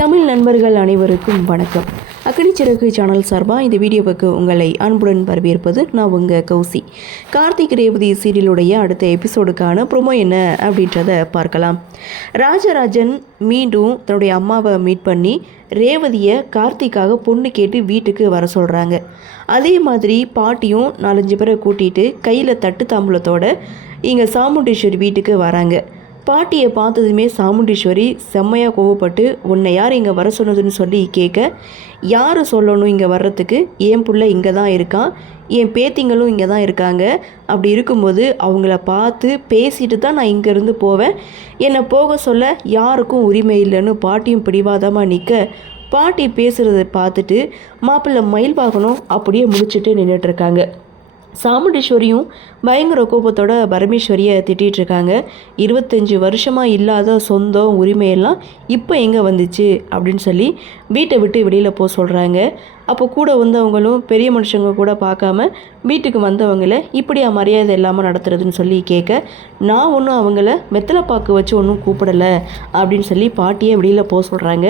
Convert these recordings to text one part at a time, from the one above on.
தமிழ் நண்பர்கள் அனைவருக்கும் வணக்கம். அக்னிச்சிறகு சேனல் சார்பாக இந்த வீடியோவுக்கு உங்களை அன்புடன் வரவேற்பது நான் உங்கள் கௌசி. கார்த்திக் ரேவதி சீரியலுடைய அடுத்த எபிசோடுக்கான ப்ரோமோ என்ன அப்படின்றத பார்க்கலாம். ராஜராஜன் மீண்டும் தன்னுடைய அம்மாவை மீட் பண்ணி ரேவதியை கார்த்திக்காக பொண்ணு கேட்டு வீட்டுக்கு வர சொல்கிறாங்க. அதே மாதிரி பாட்டியும் 4-5 பேரை கூட்டிகிட்டு கையில் தட்டு தாம்பூலத்தோட இங்கே சாமுண்டீஸ்வரி வீட்டுக்கு வராங்க. பாட்டியை பார்த்ததுமே சாமுண்டீஸ்வரி செம்மையாக கோவப்பட்டு உன்னை யார் இங்கே வர சொன்னதுன்னு சொல்லி கேட்க, யார் சொல்லணும் இங்கே வர்றதுக்கு, என் பிள்ளை இங்கே தான் இருக்கான், என் பேத்திங்களும் இங்கே தான் இருக்காங்க, அப்படி இருக்கும்போது அவங்கள பார்த்து பேசிட்டு தான் நான் இங்கேருந்து போவேன், என்னை போக சொல்ல யாருக்கும் உரிமை இல்லைன்னு பாட்டியும் பிடிவாதமாக நிற்க, பாட்டி பேசுகிறத பார்த்துட்டு மாப்பிள்ளை மயில் வாகனம் அப்படியே முடிச்சுட்டு நின்றுட்டுருக்காங்க. சாமுண்டீஸ்வரியும் பயங்கர கோபத்தோட பரமேஸ்வரியை திட்டிகிட்ருக்காங்க. 25 வருஷமாக இல்லாத சொந்தம் உரிமையெல்லாம் இப்போ எங்கே வந்துச்சு அப்படின்னு சொல்லி வீட்டை விட்டு வெளியில் போக சொல்கிறாங்க. அப்போ கூட வந்தவங்களும் பெரிய மனுஷங்க கூட பார்க்காம வீட்டுக்கு வந்தவங்களை இப்படியா மரியாதை இல்லாமல் நடத்துறதுன்னு சொல்லி கேட்க, நான் ஒன்றும் அவங்கள வெத்தலை பாக்கு வச்சு ஒன்றும் கூப்பிடலை அப்படின்னு சொல்லி பாட்டியை வெளியில் போக சொல்கிறாங்க.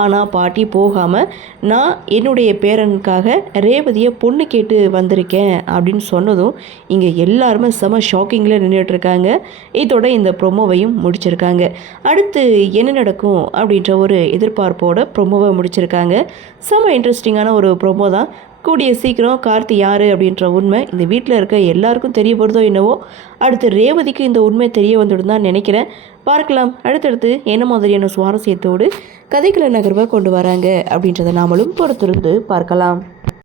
ஆனால் பாட்டி போகாமல் நான் என்னுடைய பேரனுக்காக ரேவதியை பொண்ணு கேட்டு வந்திருக்கேன் அப்படின்னு சொன்னதும் இங்கே எல்லாருமே செம ஷாக்கிங்கில் நின்றுட்டுருக்காங்க. இதோட இந்த ப்ரொமோவையும் முடிச்சிருக்காங்க. அடுத்து என்ன நடக்கும் அப்படின்ற ஒரு எதிர்பார்ப்போட ப்ரொமோவை முடிச்சிருக்காங்க. செம இன்ட்ரெஸ்டிங்கான ஒரு ப்ரொமோ தான். கூடிய சீக்கிரம் கார்த்தி யார் அப்படின்ற உண்மை இந்த வீட்டில் இருக்க எல்லாருக்கும் தெரிய போகிறதோ என்னவோ. அடுத்து ரேவதிக்கு இந்த உண்மை தெரிய வந்துடும் தான் நினைக்கிறேன். பார்க்கலாம் அடுத்தடுத்து என்ன மாதிரியான சுவாரஸ்யத்தோடு கதைக்கள நகர்வை கொண்டு வராங்க அப்படின்றத நாமளும் பொறுத்திருந்து பார்க்கலாம்.